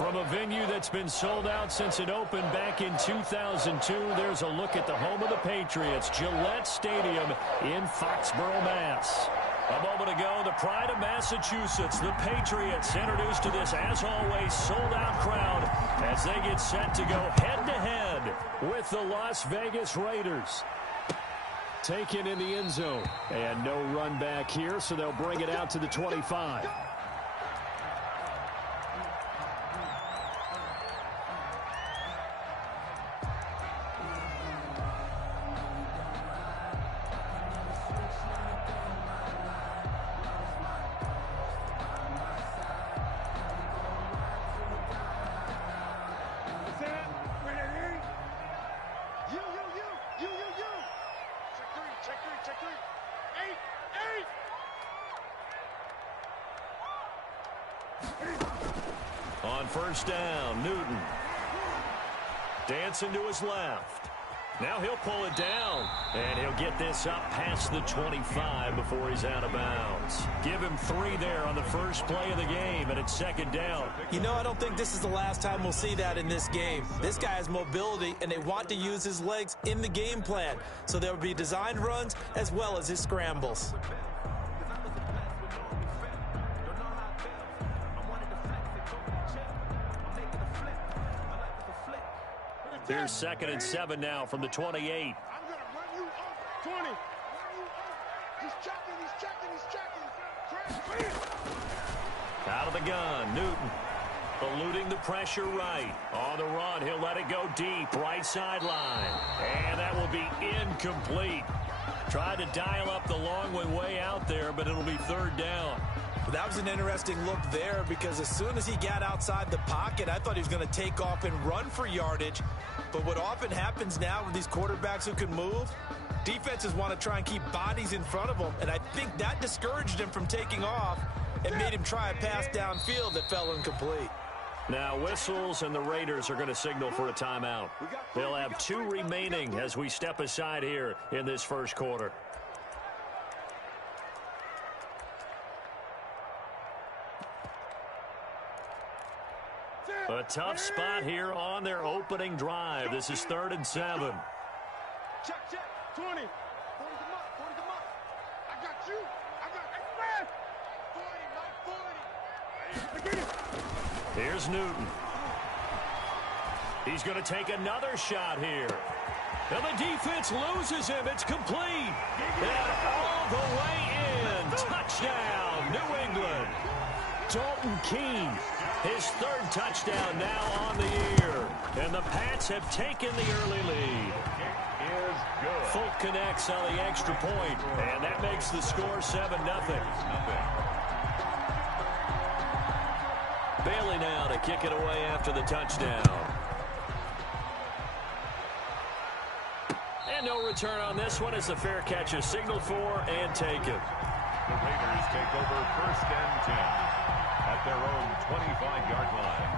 From a venue that's been sold out since it opened back in 2002, there's a look at the home of the Patriots, Gillette Stadium in Foxborough, Mass. A moment ago, the pride of Massachusetts, the Patriots, introduced to this, as always, sold-out crowd as they get set to go head-to-head with the Las Vegas Raiders. Taken in the end zone, and no run back here, so they'll bring it out to the 25. On first down, Newton. Dancing to his left. Now he'll pull it down, and he'll get this up past the 25 before he's out of bounds. Give him 3 there on the first play of the game, and it's second down. You know, I don't think this is the last time we'll see that in this game. This guy has mobility, and they want to use his legs in the game plan. So there will be designed runs as well as his scrambles. Here's 2nd and 7 now from the 28. I'm going to run you up 20. Run you up. He's checking. Out of the gun, Newton. Eluding the pressure right. On the run, he'll let it go deep. Right sideline. And that will be incomplete. Tried to dial up the long way out there, but it'll be 3rd down. That was an interesting look there because as soon as he got outside the pocket, I thought he was going to take off and run for yardage. But what often happens now with these quarterbacks who can move, defenses want to try and keep bodies in front of them, and I think that discouraged him from taking off and made him try a pass downfield that fell incomplete. Now whistles, and the Raiders are going to signal for a timeout. They'll have 2 remaining as we step aside here in this first quarter. A tough spot here on their opening drive. This is 3rd and 7. Check. 20. 40 them up. I got you. I got 40, Mike, 40. Here's Newton. He's going to take another shot here. And the defense loses him. It's complete. And all the way in. Touchdown, New England. Dalton Keene. His 3rd touchdown now on the year. And the Pats have taken the early lead. Is good. Fulk connects on the extra point, and that makes the score 7-0. Bailey now to kick it away after the touchdown. And no return on this one as the fair catch is signaled for and taken. The Raiders take over 1st and 10. At their own 25-yard line.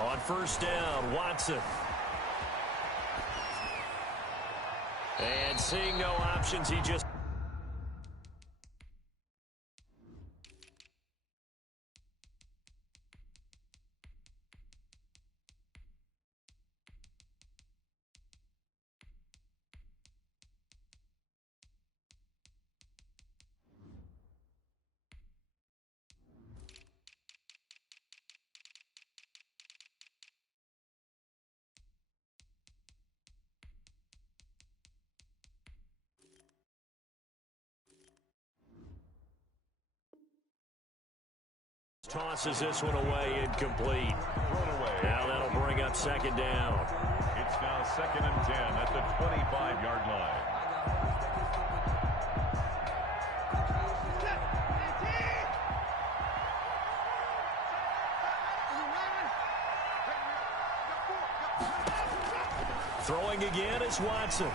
On first down, Watson. And seeing no options, he just... tosses this one away, incomplete. Thrown away. Now that'll bring up 2nd down. It's now 2nd and 10 at the 25-yard line. Throwing again is Watson.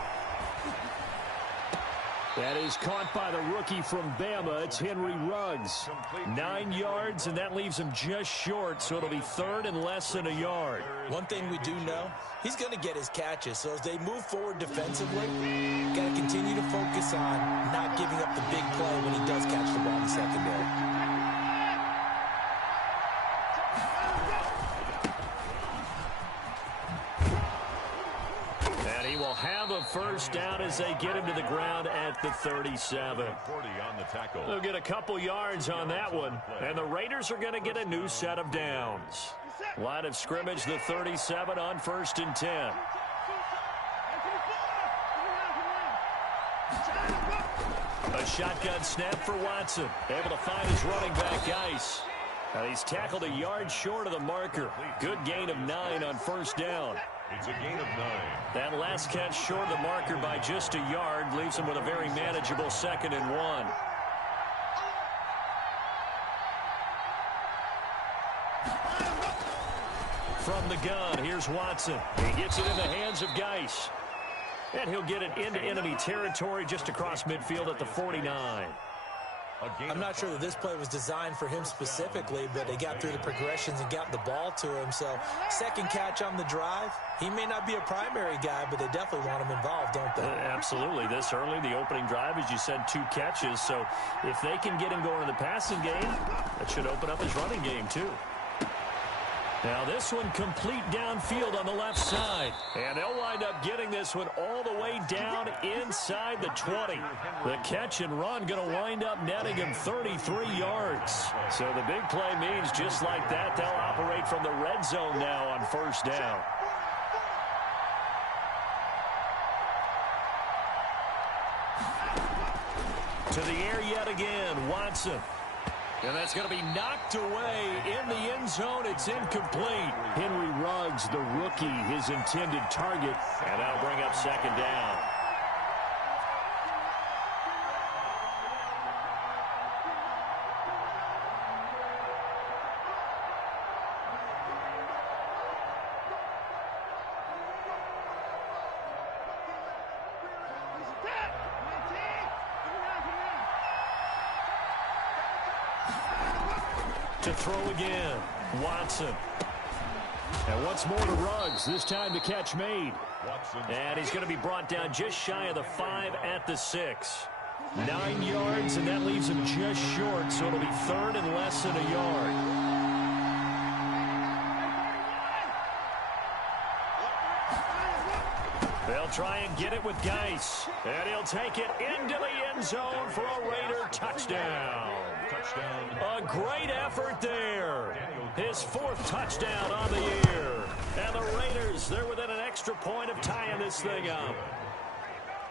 That is caught by the rookie from Bama. It's Henry Ruggs. 9 yards, and that leaves him just short, so it'll be third and less than a yard. One thing we do know, he's going to get his catches. So as they move forward defensively, got to continue to focus on not giving up the big play when he does catch the ball in the secondary. Have a first down as they get him to the ground at the 37. They'll get a couple yards on that one, and the Raiders are going to get a new set of downs. Line of scrimmage, the 37 on 1st and 10. A shotgun snap for Watson. Able to find his running back, Ice. He's tackled a yard short of the marker. Good gain of 9 on 1st down. It's a gain of 9. That last catch short of the marker by just a yard leaves him with a very manageable 2nd and 1. From the gun, here's Watson. He gets it in the hands of Geis. And he'll get it into enemy territory just across midfield at the 49. I'm not sure that this play was designed for him specifically, but they got through the progressions and got the ball to him. So, second catch on the drive. He may not be a primary guy, but they definitely want him involved, don't they? Absolutely. This early, the opening drive, as you said, 2 catches. So, if they can get him going in the passing game, that should open up his running game, too. Now this one complete downfield on the left side. And they'll wind up getting this one all the way down inside the 20. The catch and run going to wind up netting him 33 yards. So the big play means just like that, they'll operate from the red zone now on 1st down. To the air yet again, Watson. And that's going to be knocked away in the end zone. It's incomplete. Henry Ruggs, the rookie, his intended target. And that'll bring up 2nd down. To throw again, Watson. And once more to Ruggs, this time the catch made. And he's going to be brought down just shy of the 5 at the 6. 9 yards, and that leaves him just short, so it'll be third and less than a yard. They'll try and get it with Geis. And he'll take it into the end zone for a Raider touchdown. A great effort there. His 4th touchdown on the year. And the Raiders, they're within an extra point of tying this thing up.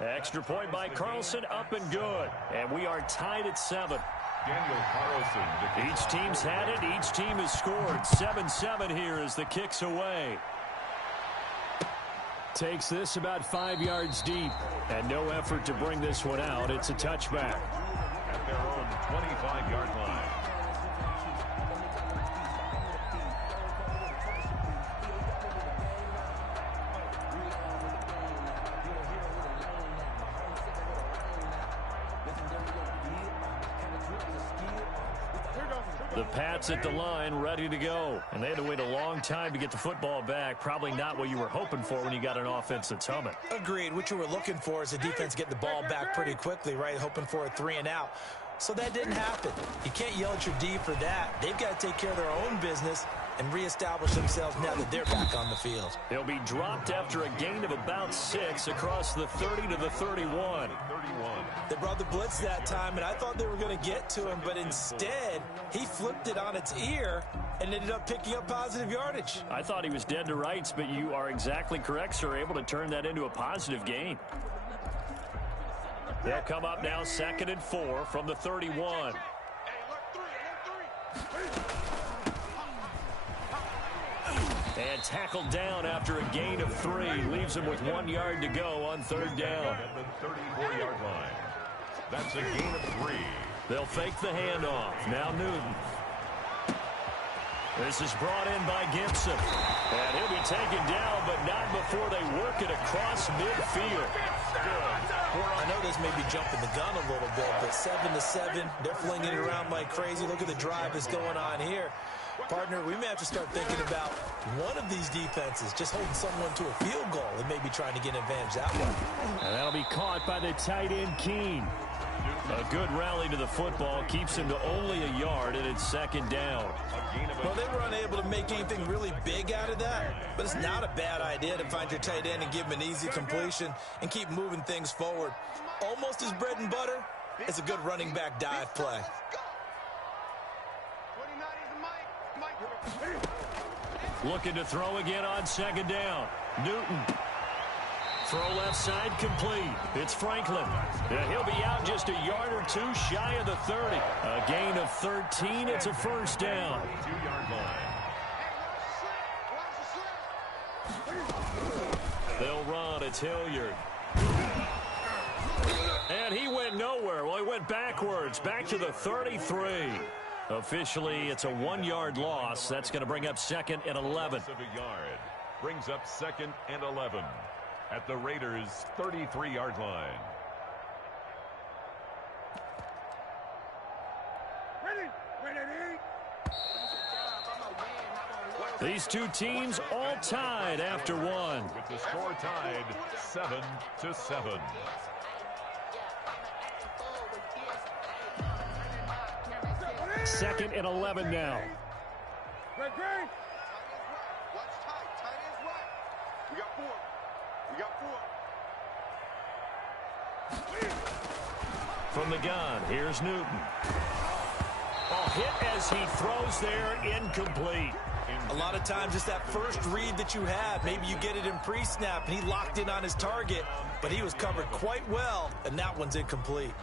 Extra point by Carlson, up and good. And we are tied at 7. Each team's had it. Each team has scored. 7-7 here as the kick's away. Takes this about 5 yards deep. And no effort to bring this one out. It's a touchback. At their own 25-yard line. The Pats at the line, ready to go. And they had to wait a long time to get the football back. Probably not what you were hoping for when you got an offense that's humming. Agreed. What you were looking for is the defense get the ball back pretty quickly, right? Hoping for a 3 and out. So that didn't happen. You can't yell at your D for that. They've got to take care of their own business and reestablish themselves now that they're back on the field. They'll be dropped after a gain of about 6 across the 30 to the 31. They brought the blitz that time, and I thought they were going to get to him, but instead, he flipped it on its ear and ended up picking up positive yardage. I thought he was dead to rights, but you are exactly correct, sir, able to turn that into a positive gain. They'll come up now 2nd and 4 from the 31. And tackled down after a gain of 3. Leaves him with 1 yard to go on 3rd down. At the 34-yard line. That's a gain of 3. They'll fake the handoff. Now Newton. This is brought in by Gibson. And he'll be taken down, but not before they work it across midfield. I know this may be jumping the gun a little bit, but 7-7, they're flinging it around like crazy. Look at the drive that's going on here. Partner, we may have to start thinking about one of these defenses just holding someone to a field goal and maybe trying to get an advantage that way. And that'll be caught by the tight end, Keene. A good rally to the football keeps him to only a yard, and it's second down. Well, they were unable to make anything really big out of that, but it's not a bad idea to find your tight end and give him an easy completion and keep moving things forward. Almost his bread and butter. It's a good running back dive play. Looking to throw again on second down. Newton. Throw left side complete. It's Franklin. He'll be out just a yard or two shy of the 30. A gain of 13. It's a first down. 2-yard line. They'll run. It's Hilliard. And he went nowhere. Well, he went backwards. Back to the 33. Officially, it's a 1-yard loss. That's going to bring up second and 11. Of a yard. Brings up second and 11 at the Raiders' 33-yard line. These two teams all tied after one. With the score tied 7-7. Second and 11 now. Watch tight. Tight is right. We got four. From the gun, here's Newton. Ball hit as he throws there, incomplete. A lot of times it's that first read that you have. Maybe you get it in pre-snap and he locked in on his target, but he was covered quite well, and that one's incomplete.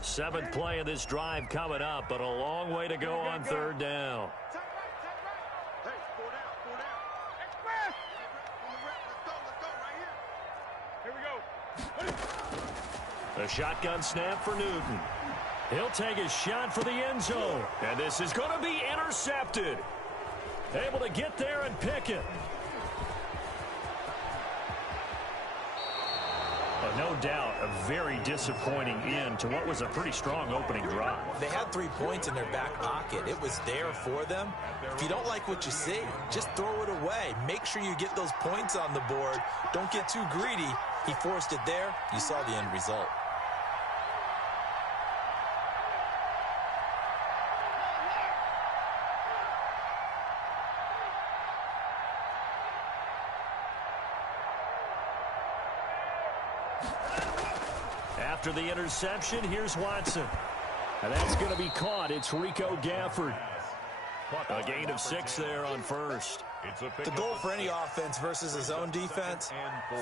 Seventh play of this drive coming up, but a long way to go on third down. Hey, 4 down. Express! Let's go right here. Here we go. A shotgun snap for Newton. He'll take a shot for the end zone. And this is going to be intercepted. Able to get there and pick it. No doubt, a very disappointing end to what was a pretty strong opening drive. They had 3 points in their back pocket. It was there for them. If you don't like what you see, just throw it away. Make sure you get those points on the board. Don't get too greedy. He forced it there. You saw the end result. After the interception, here's Watson. And that's going to be caught. It's Rico Gafford. A gain of 6 there on first. The goal for any offense versus his own defense,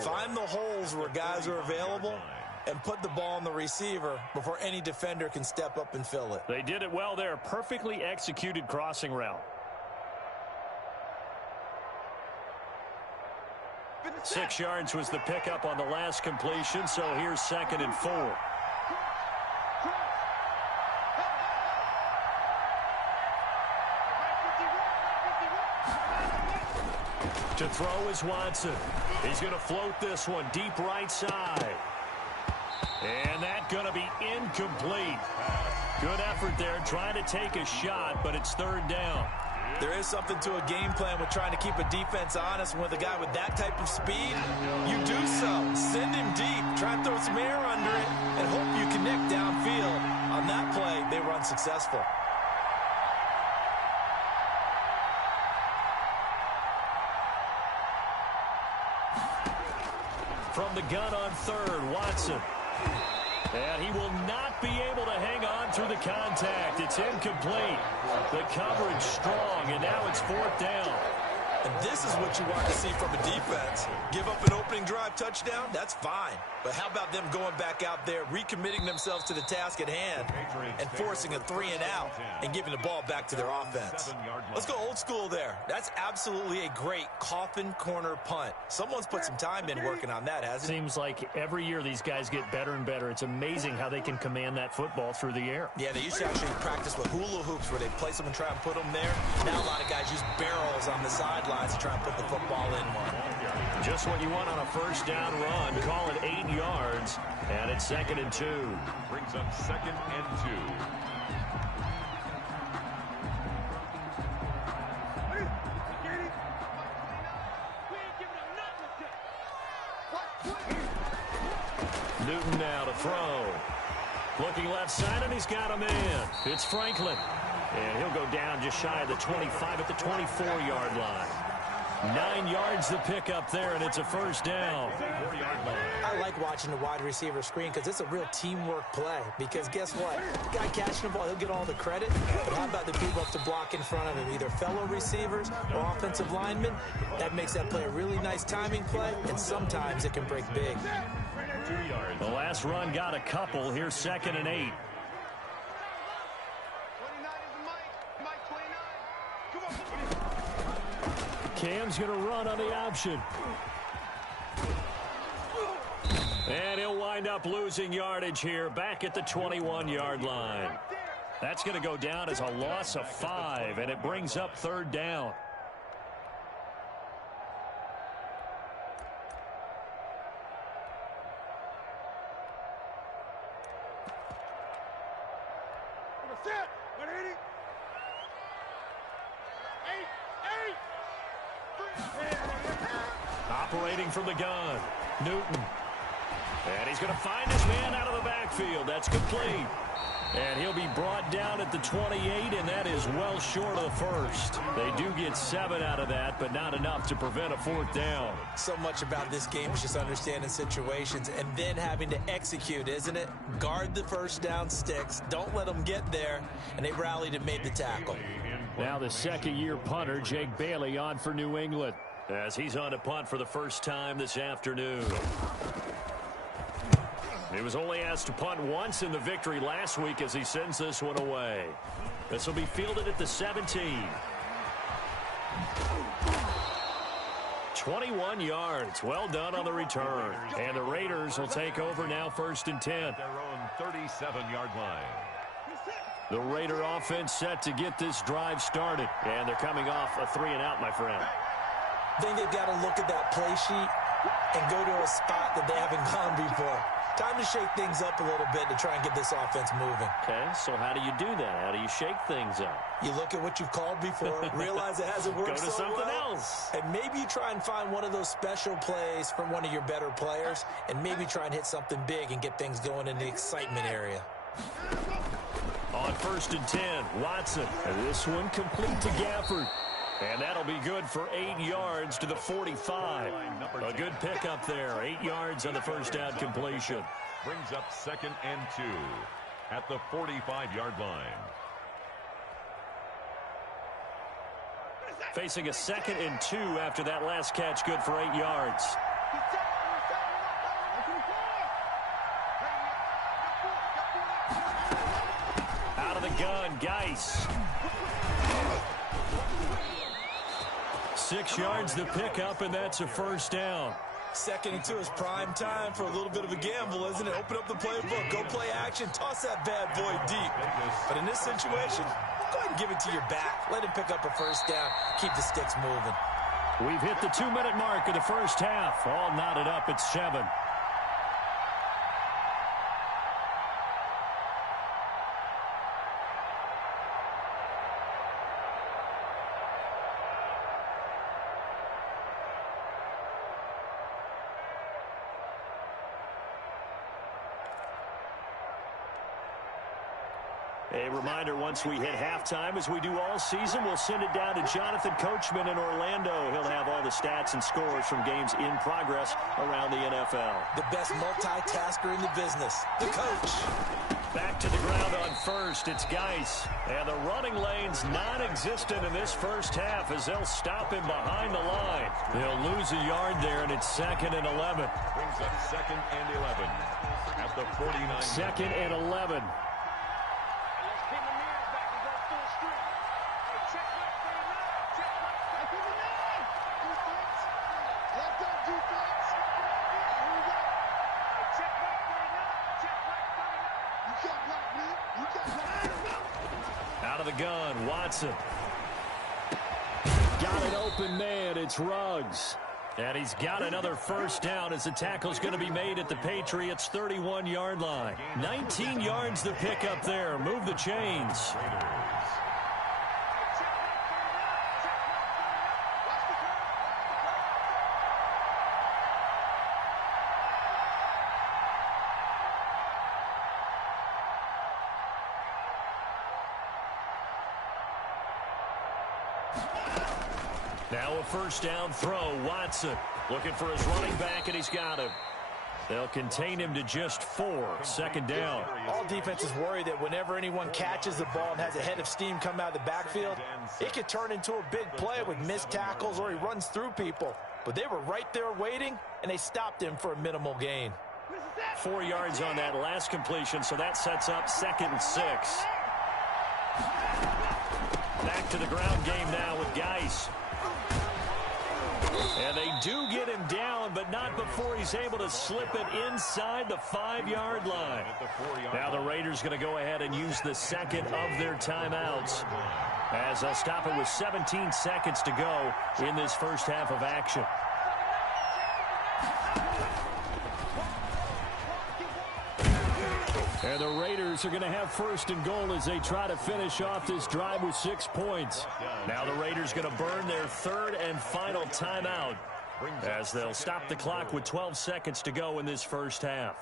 find the holes where guys are available and put the ball on the receiver before any defender can step up and fill it. They did it well there. Perfectly executed crossing route. 6 yards was the pickup on the last completion, so here's second and 4. To throw is Watson. He's going to float this one deep right side. And that's going to be incomplete. Good effort there trying to take a shot, but it's third down. There is something to a game plan with trying to keep a defense honest. With a guy with that type of speed, you do so. Send him deep. Try and throw some air under it and hope you connect downfield. On that play, they were unsuccessful. From the gun on third, Watson. And he will not be able to hang on through the contact. It's incomplete. The coverage strong, and now it's fourth down. And this is what you want to see from a defense. Give up an opening drive touchdown, that's fine. But how about them going back out there, recommitting themselves to the task at hand, and forcing a 3-and-out and giving the ball back to their offense? Let's go old school there. That's absolutely a great coffin corner punt. Someone's put some time in working on that, hasn't it? Seems like every year these guys get better and better. It's amazing how they can command that football through the air. Yeah, they used to actually practice with hula hoops where they place them and try and put them there. Now a lot of guys use barrels on the sideline slides to try and put the football in one. Just what you want on a first down run. Call it 8 yards, and it's 2nd and 2. Brings up 2nd and 2. Newton now to throw. Looking left side, and he's got a man. It's Franklin. And he'll go down just shy of the 25 at the 24-yard line. 9 yards to pick up there, and it's a first down. I like watching the wide receiver screen because it's a real teamwork play. Because guess what? The guy catching the ball, he'll get all the credit. But how about the people up to block in front of him, either fellow receivers or offensive linemen? That makes that play a really nice timing play, and sometimes it can break big. 2 yards. The last run got a couple. Here's 2nd and 8. Cam's going to run on the option. And he'll wind up losing yardage here back at the 21-yard line. That's going to go down as a loss of 5, and it brings up 3rd down. Operating from the gun, Newton. And he's going to find his man out of the backfield. That's complete. And he'll be brought down at the 28, and that is well short of the first. They do get 7 out of that, but not enough to prevent a 4th down. So much about this game is just understanding situations and then having to execute, isn't it? Guard the first down sticks. Don't let them get there. And they rallied and made the tackle. Now the second-year punter, Jake Bailey, on for New England, as he's on to punt for the first time this afternoon. He was only asked to punt once in the victory last week as he sends this one away. This will be fielded at the 17. 21 yards. Well done on the return. And the Raiders will take over now 1st and 10. Their own 37-yard line. The Raider offense set to get this drive started. And they're coming off a 3-and-out, my friend. I think they've got to look at that play sheet and go to a spot that they haven't gone before. Time to shake things up a little bit to try and get this offense moving. Okay, so how do you do that? How do you shake things up? You look at what you've called before, realize it hasn't worked Go to so something well, else. and maybe you try and find one of those special plays from one of your better players, and maybe try and hit something big and get things going in the excitement area. On 1st and 10, Watson. And this one complete to Gafford. And that'll be good for 8 yards to the 45. A good pickup there. 8 yards on the first down completion. Brings up 2nd and 2 at the 45-yard line. Facing a 2nd and 2 after that last catch, good for 8 yards. Out of the gun, Geis. 6 yards to pick up, and that's a first down. 2nd and 2 is prime time for a little bit of a gamble, isn't it? Open up the playbook, go play action, toss that bad boy deep. But in this situation, go ahead and give it to your back. Let him pick up a first down. Keep the sticks moving. We've hit the 2-minute mark of the first half. All knotted up at 7. A reminder, once we hit halftime, as we do all season, we'll send it down to Jonathan Coachman in Orlando. He'll have all the stats and scores from games in progress around the NFL. The best multitasker in the business, the coach. Back to the ground on first, it's Geis. And the running lane's non-existent in this first half as they'll stop him behind the line. They'll lose a yard there, and it's 2nd and 11. Brings up 2nd and 11 at the 49. 2nd and 11. Out of the gun, Watson. Got got an open man. It's Ruggs. And he's got another first down as the tackle's going to be made at the Patriots' 31-yard line. 19 yards to pick up there. Move the chains. Now a first down throw. Watson looking for his running back, and he's got him. They'll contain him to just 4. Second down. All defenses worry that whenever anyone catches the ball and has a head of steam come out of the backfield, it could turn into a big play with missed tackles or he runs through people. But they were right there waiting, and they stopped him for a minimal gain. 4 yards on that last completion, so that sets up 2nd and 6. Back to the ground game now with Geis. And they do get him down, but not before he's able to slip it inside the 5-yard line. Now the Raiders going to go ahead and use the second of their timeouts, as they'll stop it with 17 seconds to go in this first half of action. And the Raiders are going to have first and goal as they try to finish off this drive with 6 points. Now the Raiders going to burn their 3rd and final timeout, as they'll stop the clock with 12 seconds to go in this first half.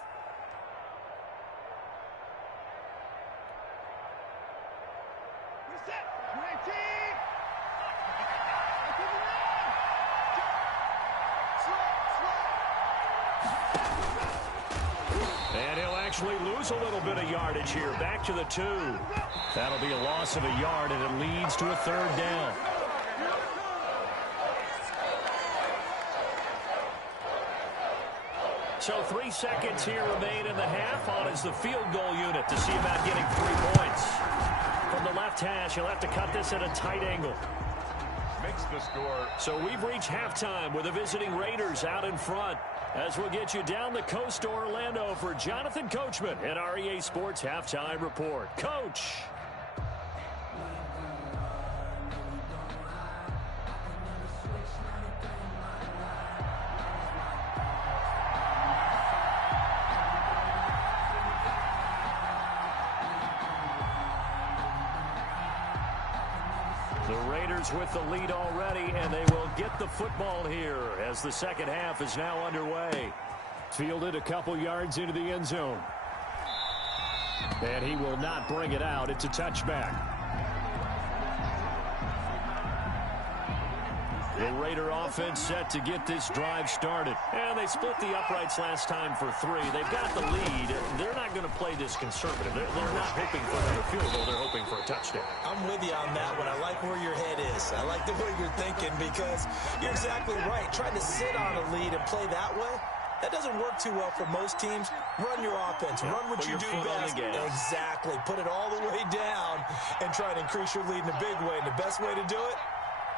Lose a little bit of yardage here. Back to the 2. That'll be a loss of a yard, and it leads to a 3rd down. So 3 seconds here remain in the half. On is the field goal unit to see about getting 3 points. From the left hash, he'll have to cut this at a tight angle. Makes the score. So we've reached halftime with the visiting Raiders out in front. As we'll get you down the coast to Orlando for Jonathan Coachman at our EA Sports Halftime Report. Coach. The Raiders with the lead already, and they will get the football here as the second half is now underway. Fielded a couple yards into the end zone. And he will not bring it out. It's a touchback. The Raider offense set to get this drive started. And they split the uprights last time for 3. They've got the lead. They're not going to play this conservative. They're not hoping for another field goal. They're hoping for a touchdown. I'm with you on that one. I like where your head is. I like the way you're thinking, because you're exactly right. Trying to sit on a lead and play that way, that doesn't work too well for most teams. Run your offense. Run what you do best. Exactly. Put it all the way down and try to increase your lead in a big way. And the best way to do it,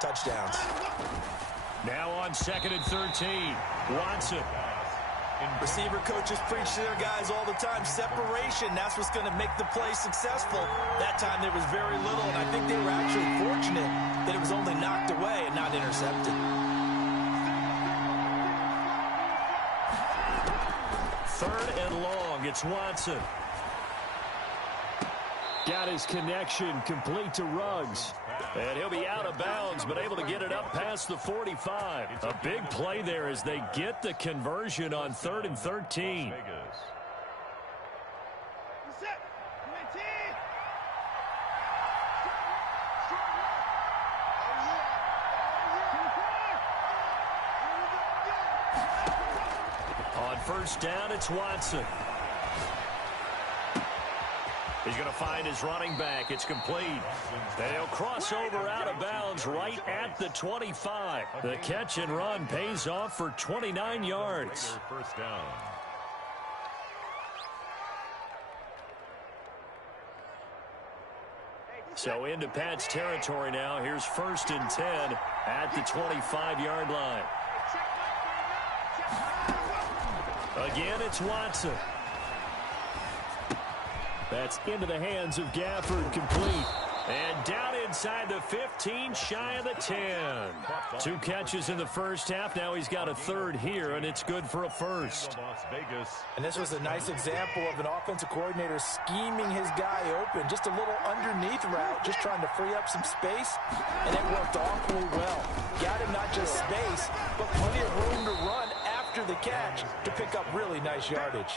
touchdowns. Now on 2nd and 13. Watson. Receiver coaches preach to their guys all the time. Separation, that's what's going to make the play successful. That time there was very little, and I think they were actually fortunate that it was only knocked away and not intercepted. 3rd and long. It's Watson. Got his connection complete to Ruggs. And he'll be out of bounds, but able to get it up past the 45. A big play there as they get the conversion on 3rd and 13. On first down, it's Watson. He's going to find his running back. It's complete. And he'll cross over out of bounds right at the 25. The catch and run pays off for 29 yards. First down. So into Pat's territory now. Here's 1st and 10 at the 25-yard line. Again, it's Watson. That's into the hands of Gafford, complete. And down inside the 15, shy of the 10. 2 catches in the first half. Now he's got a third here, and it's good for a first. And this was a nice example of an offensive coordinator scheming his guy open. Just a little underneath route, just trying to free up some space, and it worked awfully well. Got him not just space, but plenty of room to run after the catch to pick up really nice yardage.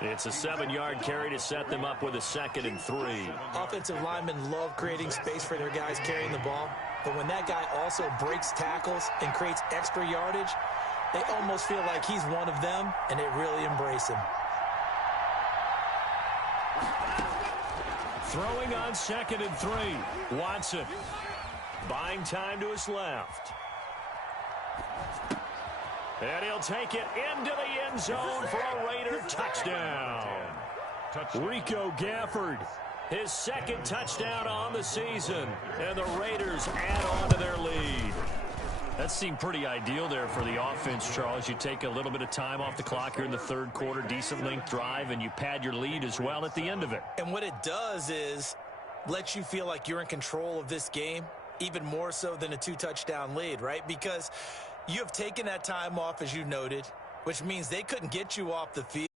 It's a 7-yard carry to set them up with a 2nd and 3. Offensive linemen love creating space for their guys carrying the ball, but when that guy also breaks tackles and creates extra yardage, they almost feel like he's one of them, and they really embrace him. Throwing on 2nd and 3. Watson buying time to his left. And he'll take it into the end zone for a Raider touchdown. Rico Gafford, his 2nd touchdown on the season. And the Raiders add on to their lead. That seemed pretty ideal there for the offense, Charles. You take a little bit of time off the clock here in the 3rd quarter, decent length drive, and you pad your lead as well at the end of it. And what it does is let you feel like you're in control of this game, even more so than a 2-touchdown lead, right? Because you have taken that time off, as you noted, which means they couldn't get you off the field.